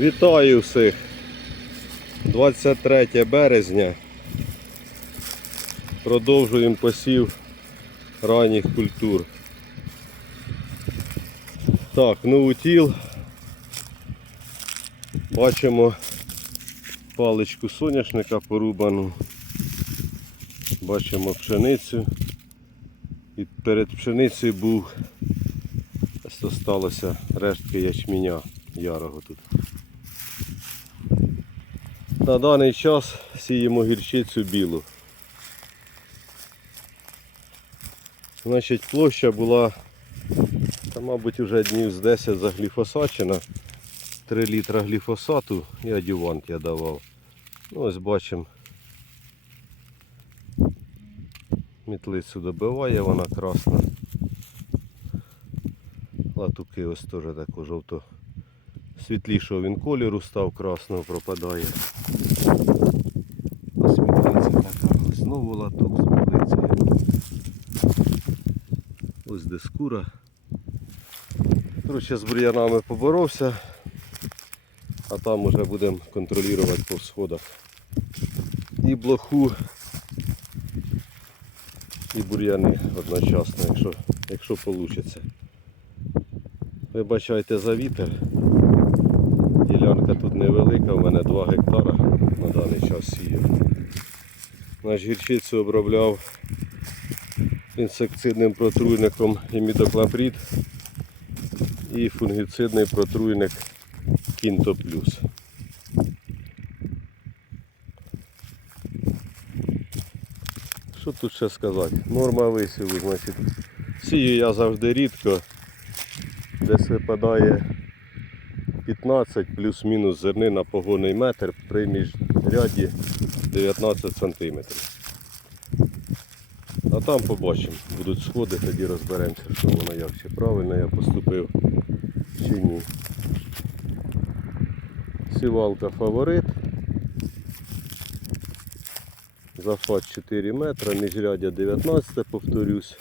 Вітаю всіх! 23 березня. Продовжуємо посів ранніх культур. Так, новутіл. Бачимо паличку соняшника порубану. Бачимо пшеницю. І перед пшеницею був Осталося рештки ячменя ярого тут. На даний час сіємо гірчицю білу. Значить, площа була, та, мабуть, вже днів з 10 загліфосачена. 3 літра гліфосату і адювант я давав. Ну, ось бачимо. Мітлицю добиває, вона красна. Латуки ось теж тако жовто світлішого він кольору став, красного пропадає. А світлиця така. Знову латук світлиця. Ось де скура. Коротше, з бур'янами поборовся, а там вже будемо контролювати по сходах. І блоху, і бур'яни одночасно, якщо, якщо вийде. Вибачайте за вітер. Ділянка тут невелика, в мене 2 гектара на даний час сію. Наш гірчицю обробляв інсекцидним протруйником імідоклапрід і фунгіцидний протруйник Кінто Плюс. Що тут ще сказати? Норма висіву, значить. Сію я завжди рідко десь випадає 15 плюс-мінус зерни на погонний метр при міжряді 19 см. А там побачимо. Будуть сходи, тоді розберемося, що воно як, чи правильно я поступив, чи ні. Сівалка фаворит. Зафат 4 метра, міжрядя 19, повторюсь.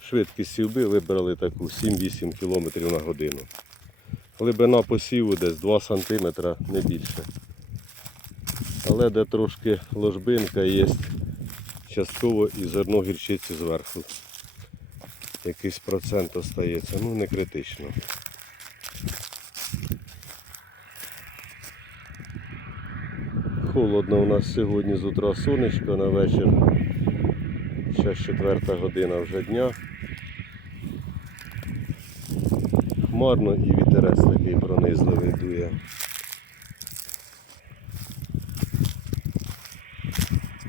Швидкість сівби вибрали таку 7-8 км на годину. Глибина посіву десь 2 см, не більше. Але де трошки ложбинка є, частково і зерно гірчиці зверху. Якийсь процент остається, ну не критично. Холодно у нас сьогодні з утра сонечко на вечір. Зараз четверта година вже дня. Хмарно і вітерець такий пронизливий дує.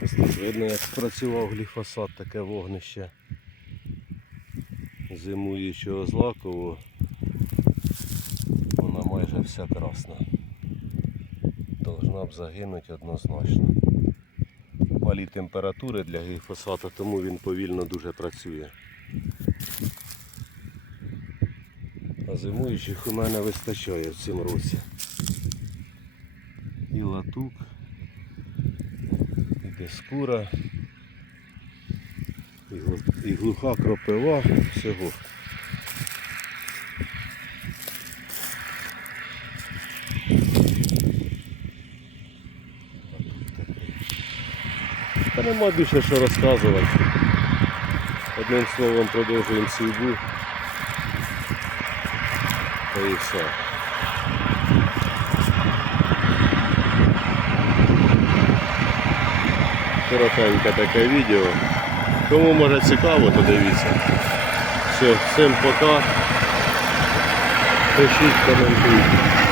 Ось тут видно, як спрацював гліфосат, таке вогнище зимуючого злакового. Вона майже вся красна. Должна б загинути однозначно. Малі температури для гліфосату, тому він повільно дуже працює. А зимуючих у мене вистачає в цьому році. І латук, і дискура, і глуха кропива, всього. Та нема більше що розказувати. Одним словом продовжуємо сівбу. Та і все. Коротеньке таке відео. Кому може цікаво, то дивіться. Все, всім пока. Пишіть, коментуйте.